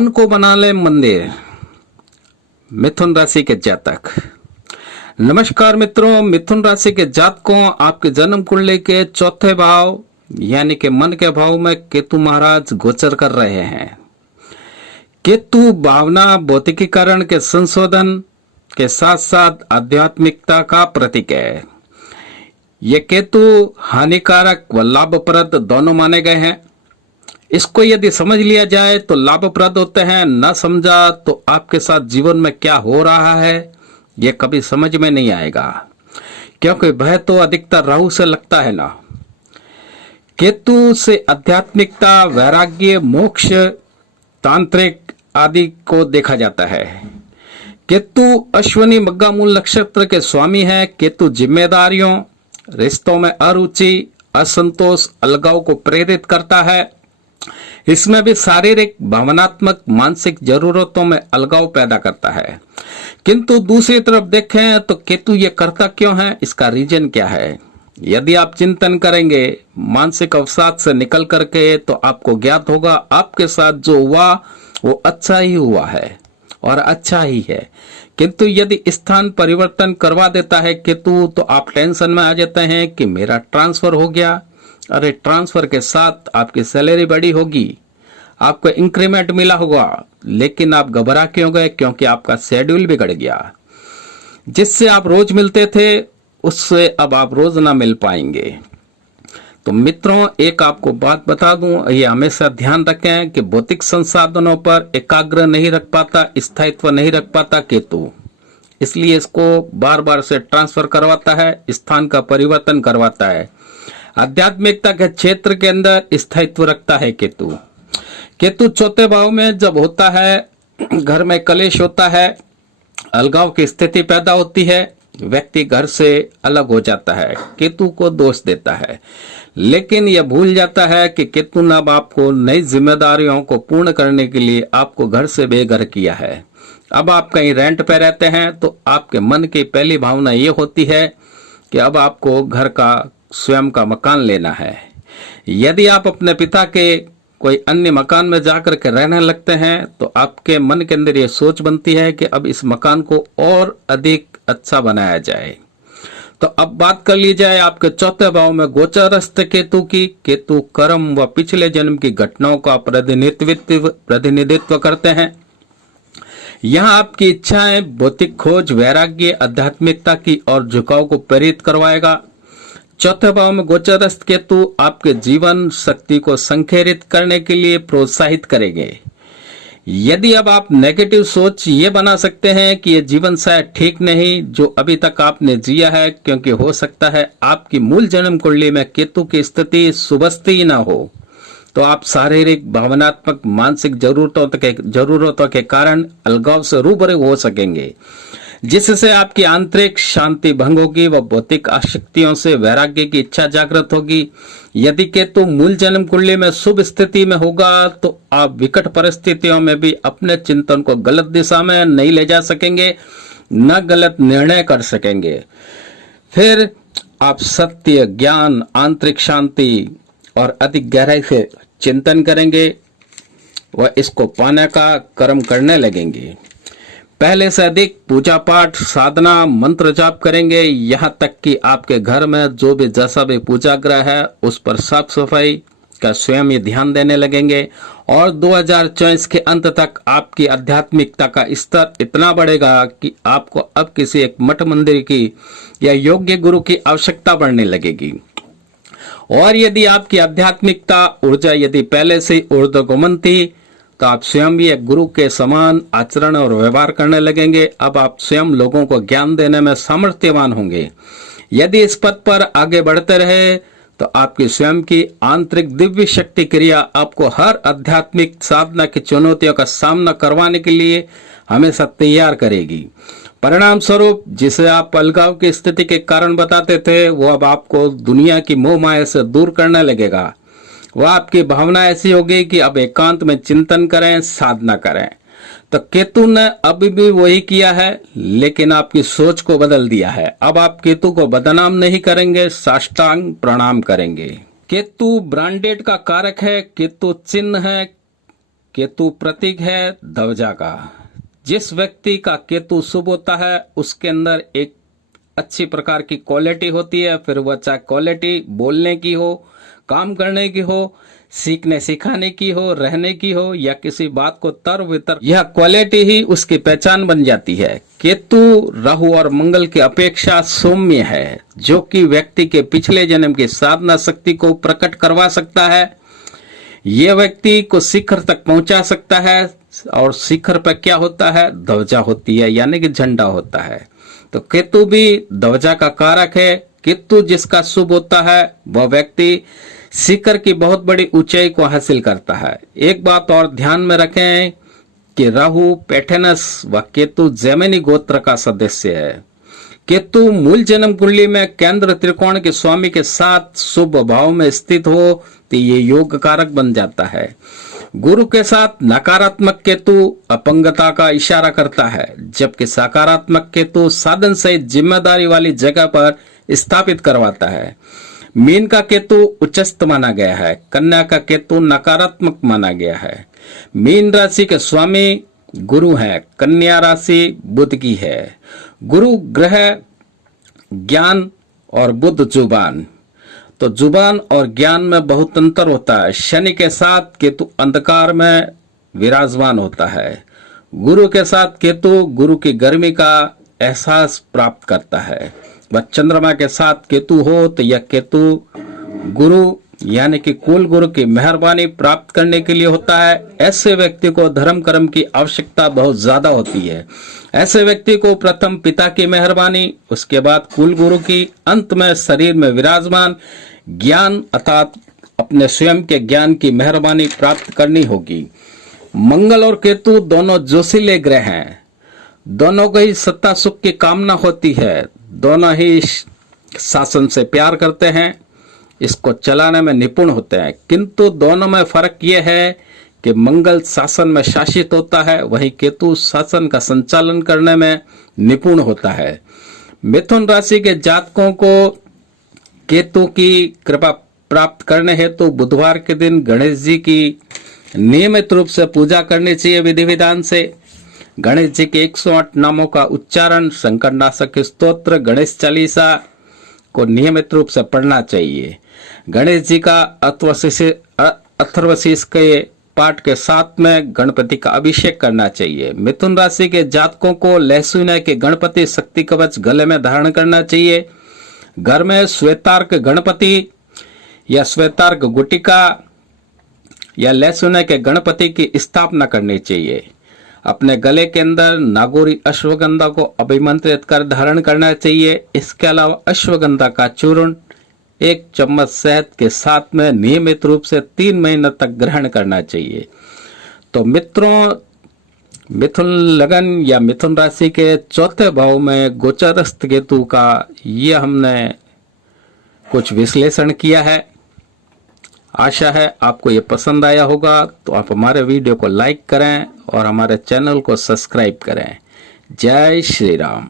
मन को बना ले मंदिर। मिथुन राशि के जातक। नमस्कार मित्रों, मिथुन राशि के जातकों, आपके जन्म कुंडली के चौथे भाव यानी कि मन के भाव में केतु महाराज गोचर कर रहे हैं। केतु भावना भौतिकीकरण के संशोधन के साथ साथ आध्यात्मिकता का प्रतीक है। ये केतु हानिकारक व लाभप्रद दोनों माने गए हैं। इसको यदि समझ लिया जाए तो लाभप्रद होते हैं, न समझा तो आपके साथ जीवन में क्या हो रहा है ये कभी समझ में नहीं आएगा, क्योंकि भय तो अधिकतर राहु से लगता है ना। केतु से आध्यात्मिकता, वैराग्य, मोक्ष, तांत्रिक आदि को देखा जाता है। केतु अश्विनी मग्गा मूल नक्षत्र के स्वामी है। केतु जिम्मेदारियों, रिश्तों में अरुचि, असंतोष, अलगाव को प्रेरित करता है। इसमें भी शारीरिक, भावनात्मक, मानसिक जरूरतों में अलगाव पैदा करता है। किंतु दूसरी तरफ देखें तो केतु ये करता क्यों है, इसका रीजन क्या है? यदि आप चिंतन करेंगे मानसिक अवसाद से निकल करके तो आपको ज्ञात होगा आपके साथ जो हुआ वो अच्छा ही हुआ है और अच्छा ही है। किंतु यदि स्थान परिवर्तन करवा देता है केतु तो आप टेंशन में आ जाते हैं कि मेरा ट्रांसफर हो गया। अरे ट्रांसफर के साथ आपकी सैलरी बढ़ी होगी, आपको इंक्रीमेंट मिला होगा, लेकिन आप घबरा क्यों गए? क्योंकि आपका शेड्यूल बिगड़ गया। जिससे आप रोज मिलते थे उससे अब आप रोज ना मिल पाएंगे। तो मित्रों, एक आपको बात बता दूं, ये हमेशा ध्यान रखें कि भौतिक संसाधनों पर एकाग्र नहीं रख पाता, स्थायित्व नहीं रख पाता केतु। इसलिए इसको बार बार से ट्रांसफर करवाता है, स्थान का परिवर्तन करवाता है। आध्यात्मिकता के क्षेत्र के अंदर स्थायित्व रखता है केतु। केतु चौथे भाव में जब होता है, घर में कलेश होता है, अलगाव की स्थिति पैदा होती है, व्यक्ति घर से अलग हो जाता है, केतु को दोष देता है। लेकिन यह भूल जाता है कि केतु ने अब आपको नई जिम्मेदारियों को पूर्ण करने के लिए आपको घर से बेघर किया है। अब आप कहीं रेंट पे रहते हैं तो आपके मन की पहली भावना ये होती है कि अब आपको घर का स्वयं का मकान लेना है। यदि आप अपने पिता के कोई अन्य मकान में जाकर के रहने लगते हैं तो आपके मन के अंदर ये सोच बनती है कि अब इस मकान को और अधिक अच्छा बनाया जाए। तो अब बात कर ली जाए आपके चौथे भाव में गोचरस्थ केतु की। केतु कर्म व पिछले जन्म की घटनाओं का प्रतिनिधित्व करते हैं। यहाँ आपकी इच्छाएं, भौतिक खोज, वैराग्य, आध्यात्मिकता की और झुकाव को प्रेरित करवाएगा। चौथे भाव में गोचरस्थ केतु आपके जीवन शक्ति को संखेरित करने के लिए प्रोत्साहित करेंगे। यदि अब आप नेगेटिव सोच ये बना सकते हैं कि ये जीवन शायद ठीक नहीं जो अभी तक आपने जिया है, क्योंकि हो सकता है आपकी मूल जन्म कुंडली में केतु की स्थिति सुबस्ती ही ना हो, तो आप शारीरिक, भावनात्मक, मानसिक जरूरतों के कारण अलगाव से रूबरू हो सकेंगे, जिससे आपकी आंतरिक शांति भंग होगी व भौतिक आसक्तियों से वैराग्य की इच्छा जागृत होगी। यदि केतु मूल जन्म कुंडली में शुभ स्थिति में होगा तो आप विकट परिस्थितियों में भी अपने चिंतन को गलत दिशा में नहीं ले जा सकेंगे, न गलत निर्णय कर सकेंगे। फिर आप सत्य, ज्ञान, आंतरिक शांति और अधिक गहराई से चिंतन करेंगे व इसको पाने का कर्म करने लगेंगे। पहले से अधिक पूजा पाठ, साधना, मंत्र जाप करेंगे। यहाँ तक कि आपके घर में जो भी जैसा भी पूजा ग्रह है उस पर साफ सफाई का स्वयं ही ध्यान देने लगेंगे। और 2024 के अंत तक आपकी आध्यात्मिकता का स्तर इतना बढ़ेगा कि आपको अब किसी एक मठ मंदिर की या योग्य गुरु की आवश्यकता बढ़ने लगेगी। और यदि आपकी आध्यात्मिकता ऊर्जा यदि पहले से ऊर्ध्वगमन थी तो आप स्वयं भी एक गुरु के समान आचरण और व्यवहार करने लगेंगे। अब आप स्वयं लोगों को ज्ञान देने में सामर्थ्यवान होंगे। यदि इस पथ पर आगे बढ़ते रहे तो आपकी स्वयं की आंतरिक दिव्य शक्ति क्रिया आपको हर आध्यात्मिक साधना की चुनौतियों का सामना करवाने के लिए हमेशा तैयार करेगी। परिणाम स्वरूप जिसे आप अलगाव की स्थिति के कारण बताते थे वो अब आपको दुनिया की मोह माया से दूर करने लगेगा। वह आपकी भावना ऐसी होगी कि अब एकांत में चिंतन करें, साधना करें। तो केतु ने अभी भी वही किया है, लेकिन आपकी सोच को बदल दिया है। अब आप केतु को बदनाम नहीं करेंगे, साष्टांग प्रणाम करेंगे। केतु ब्रांडेड का कारक है, केतु चिन्ह है, केतु प्रतीक है ध्वजा का। जिस व्यक्ति का केतु शुभ होता है उसके अंदर एक अच्छी प्रकार की क्वालिटी होती है, फिर वह चाहे क्वालिटी बोलने की हो, काम करने की हो, सीखने सिखाने की हो, रहने की हो, या किसी बात को तर वितर, यह क्वालिटी ही उसकी पहचान बन जाती है। केतु राहु और मंगल की अपेक्षा सौम्य है, जो कि व्यक्ति के पिछले जन्म की साधना शक्ति को प्रकट करवा सकता है। यह व्यक्ति को शिखर तक पहुंचा सकता है, और शिखर पर क्या होता है? ध्वजा होती है, यानी कि झंडा होता है। तो केतु भी ध्वजा का कारक है। केतु जिसका शुभ होता है वह व्यक्ति शिखर की बहुत बड़ी ऊंचाई को हासिल करता है। एक बात और ध्यान में रखें कि राहु पैठेनस व केतु जेमिनी गोत्र का सदस्य है। केतु मूल जन्म कुंडली में केंद्र त्रिकोण के स्वामी के साथ शुभ भाव में स्थित हो तो ये योग कारक बन जाता है। गुरु के साथ नकारात्मक केतु अपंगता का इशारा करता है, जबकि सकारात्मक केतु साधन सहित जिम्मेदारी वाली जगह पर स्थापित करवाता है। मीन का केतु उच्चस्थ माना गया है, कन्या का केतु नकारात्मक माना गया है। मीन राशि के स्वामी गुरु हैं, कन्या राशि बुध की है। गुरु ग्रह ज्ञान और बुध जुबान, तो जुबान और ज्ञान में बहुत अंतर होता है। शनि के साथ केतु अंधकार में विराजमान होता है। गुरु के साथ केतु गुरु की गर्मी का एहसास प्राप्त करता है। वह चंद्रमा के साथ केतु हो तो यह केतु गुरु यानी कि कुल गुरु की मेहरबानी प्राप्त करने के लिए होता है। ऐसे व्यक्ति को धर्म कर्म की आवश्यकता बहुत ज्यादा होती है। ऐसे व्यक्ति को प्रथम पिता की मेहरबानी, उसके बाद कुल गुरु की, अंत में शरीर में विराजमान ज्ञान अर्थात अपने स्वयं के ज्ञान की मेहरबानी प्राप्त करनी होगी। मंगल और केतु दोनों जोशीले ग्रह हैं। दोनों को ही सत्ता सुख की कामना होती है। दोनों ही शासन से प्यार करते हैं, इसको चलाने में निपुण होते हैं। किंतु दोनों में फर्क यह है कि मंगल शासन में शासित होता है, वहीं केतु शासन का संचालन करने में निपुण होता है। मिथुन राशि के जातकों को केतु की कृपा प्राप्त करने हेतु तो बुधवार के दिन गणेश जी की नियमित रूप से पूजा करनी चाहिए विधि विधान से। गणेश जी के 108 नामों का उच्चारण, संकटनाशक स्तोत्र, गणेश चालीसा को नियमित रूप से पढ़ना चाहिए। गणेश जी का अथर्वशीष के पाठ के साथ में गणपति का अभिषेक करना चाहिए। मिथुन राशि के जातकों को लहसुन के गणपति शक्ति कवच गले में धारण करना चाहिए। घर में श्वेतार्क गणपति या श्वेतार्क गुटिका या लहसुन के गणपति की स्थापना करनी चाहिए। अपने गले के अंदर नागौरी अश्वगंधा को अभिमंत्रित कर धारण करना चाहिए। इसके अलावा अश्वगंधा का चूर्ण 1 चम्मच शहद के साथ में नियमित रूप से 3 महीने तक ग्रहण करना चाहिए। तो मित्रों, मिथुन लगन या मिथुन राशि के चौथे भाव में गोचरस्थ केतु का ये हमने कुछ विश्लेषण किया है। आशा है आपको ये पसंद आया होगा। तो आप हमारे वीडियो को लाइक करें और हमारे चैनल को सब्सक्राइब करें। जय श्री राम।